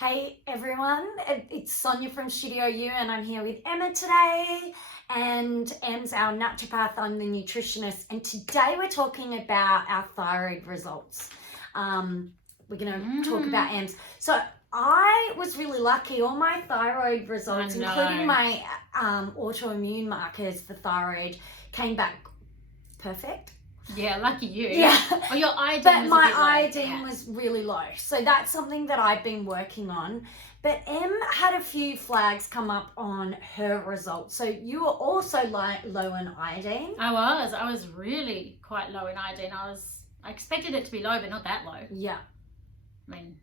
Hey everyone, it's Sonia from Studio U and I'm here with Emma today, and Em's our naturopath, I'm the nutritionist, and today we're talking about our thyroid results. We're going to talk about Em's. So I was really lucky, all my thyroid results, including my autoimmune markers for thyroid, came back perfect. Yeah, lucky you. Yeah. Oh, your iodine but was my a bit low. iodine was really low. So that's something that I've been working on. But Em had a few flags come up on her results. So you were also low in iodine. I was really quite low in iodine. I expected it to be low, but not that low. Yeah. I mean,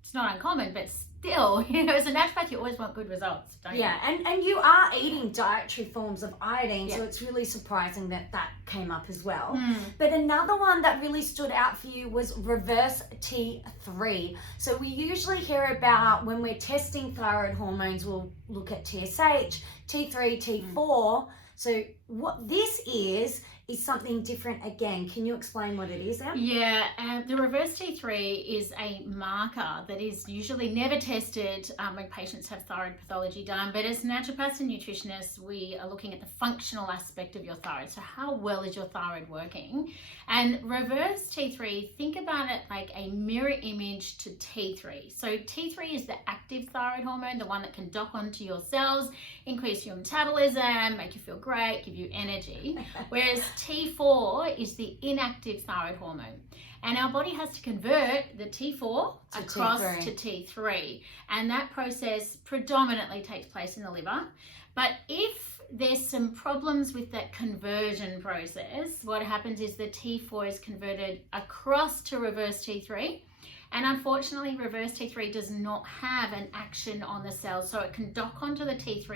it's not uncommon, but still, as a naturopath, you always want good results, don't you? Yeah, and you are eating dietary forms of iodine, Yeah. so it's really surprising that came up as well. But another one that really stood out for you was reverse T3. So we usually hear about when we're testing thyroid hormones, we'll look at TSH, T3, T4. So what this is something different again. Can you explain what it is, Em? Yeah, the reverse T3 is a marker that is usually never tested when patients have thyroid pathology done, but as naturopaths and nutritionists, we are looking at the functional aspect of your thyroid. So how well is your thyroid working? And reverse T3, think about it like a mirror image to T3. So T3 is the active thyroid hormone, the one that can dock onto your cells, increase your metabolism, make you feel great, give you energy, whereas T4 is the inactive thyroid hormone. And our body has to convert the T4 across to T3. And that process predominantly takes place in the liver. But if there's some problems with that conversion process, what happens is the T4 is converted across to reverse T3. And unfortunately, reverse T3 does not have an action on the cells. So it can dock onto the T3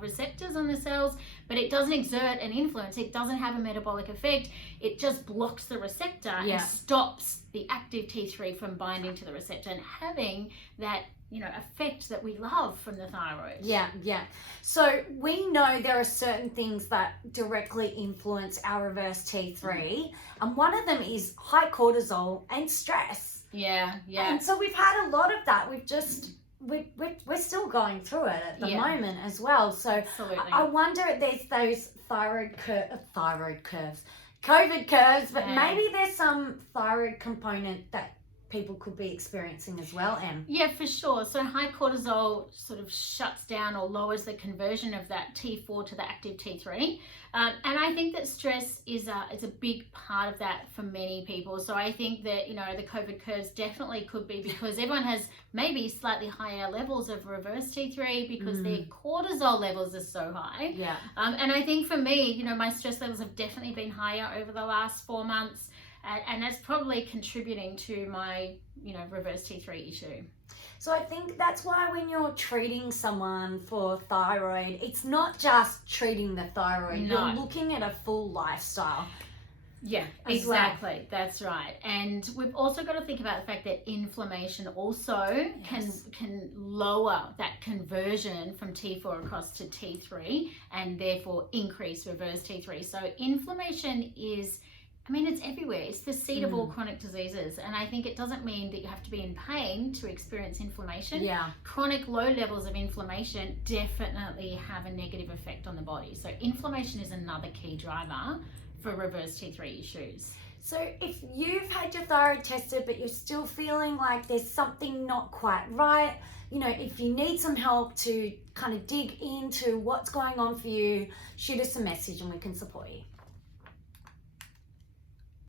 receptors on the cells, but it doesn't exert an influence. It doesn't have a metabolic effect. It just blocks the receptor and stops the active T3 from binding to the receptor and having that effect that we love from the thyroid. Yeah. So we know there are certain things that directly influence our reverse T3, and one of them is high cortisol and stress. Yeah. And so we've had a lot of that. We're still going through it at the moment as well. So absolutely. I wonder if there's those COVID curves, but maybe there's some thyroid component that people could be experiencing as well, Em. Yeah, for sure. So high cortisol sort of shuts down or lowers the conversion of that T4 to the active T3. And I think that stress is a big part of that for many people. So I think that, the COVID curves definitely could be because everyone has maybe slightly higher levels of reverse T3 because their cortisol levels are so high. Yeah. And I think for me, my stress levels have definitely been higher over the last 4 months. And that's probably contributing to my, reverse T3 issue. So I think that's why when you're treating someone for thyroid, it's not just treating the thyroid. No. You're looking at a full lifestyle. Yeah, exactly. That's right. And we've also got to think about the fact that inflammation also can lower that conversion from T4 across to T3 and therefore increase reverse T3. So inflammation is, it's everywhere. It's the seed of all chronic diseases. And I think it doesn't mean that you have to be in pain to experience inflammation. Yeah. Chronic low levels of inflammation definitely have a negative effect on the body. So inflammation is another key driver for reverse T3 issues. So if you've had your thyroid tested, but you're still feeling like there's something not quite right, if you need some help to kind of dig into what's going on for you, shoot us a message and we can support you.